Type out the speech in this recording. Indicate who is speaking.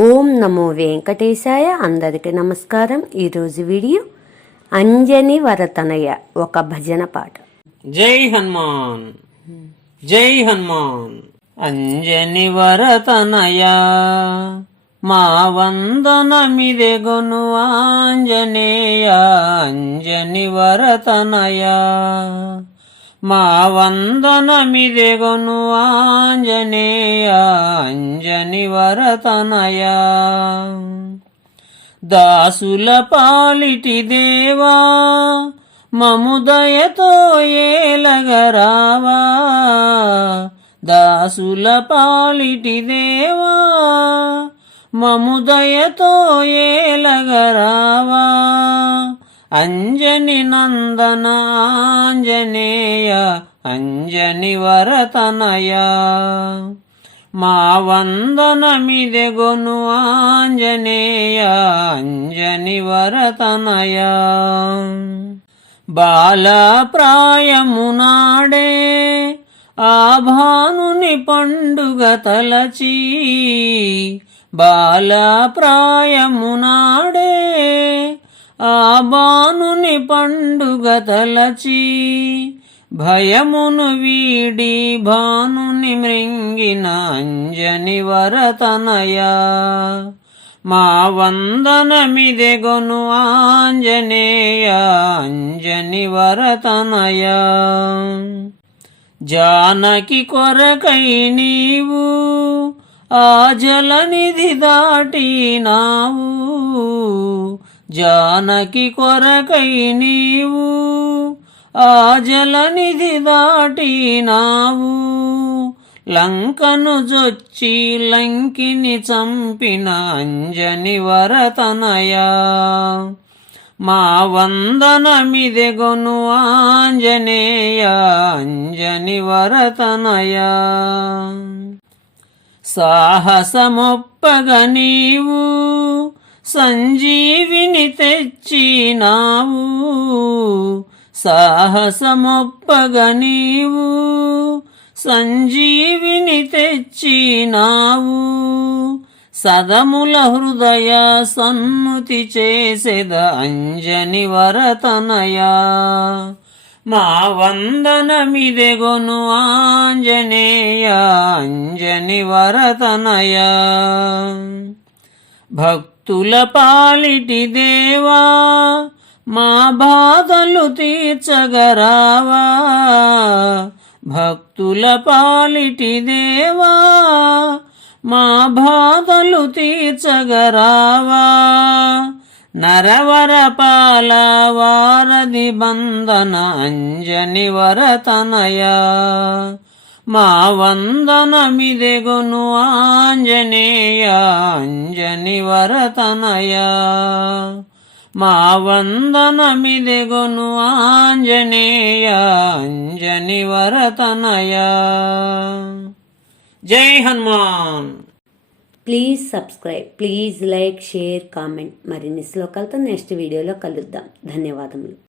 Speaker 1: ఓం నమో వెంకటేశాయ అందరికీ నమస్కారం. ఈరోజు వీడియో అంజని వరతనయ ఒక భజన పాట.
Speaker 2: జై హనుమాన్ జై హనుమాన్. అంజని వరతనయ మా వందనమిదెగొను ఆంజనేయ అంజని వరతనయ. మా వందనమిదెగొను ఆంజనేయ అంజని వరతనయ దాసుల పాలిటి దేవా మముదయతో ఏలగరావా. దాసుల పాలిటి దేవా మముదయతో ఏల అంజని నందనాంజనేయ అంజని వరతనయ. మా వందనమిదెగొను ఆంజనేయ అంజని వరతనయ. బాలప్రాయమునాడే ఆ భానుని పండుగ తలచి. బాలప్రాయమునాడే ఆ బానుని పండుగ తలచి భయమును వీడి భానుని మృంగిన అంజని వరతనయ. మా వందనమిదెగొను ఆంజనేయ అంజని వరతనయ. జానకి కొరకై నీవు ఆ జలనిధి దాటినావు. జానకి కొరకై నీవు ఆ జలనిధి దాటినావు. లంకను జొచ్చి లంకిని చంపిన అంజని వరతనయ. మా వందనమిదెగొను ఆంజనేయ అంజని వరతనయ. సాహసమొప్పగ నీవు సంజీవిని తెచ్చినావు. సాహసమొప్పగ నీవు. సంజీవిని తెచ్చినావు. సదముల హృదయ సన్నుతి చేసేద అంజని వరతనయ. మా వందనమిదెగొను ఆంజనేయ అంజని వరతనయ. భక్తు పాలిటి దేవా మా బాధలు తీర్చగరావా? భక్తుల పాలిటి దేవా మా బాధలు తీర్చగరావా? నరవర పాల వారధి బంధన అంజని వరతనయా మా వందనమిదెగును ఆంజనేయ అంజని వరతనయ మా వందనమిదెగును ఆంజనేయ అంజని వరతనయ జై Hanuman.
Speaker 1: Please subscribe please like share comment. మరిన్ని శ్లోకాలతో నెక్స్ట్ వీడియోలో కలుద్దాం. ధన్యవాదములు.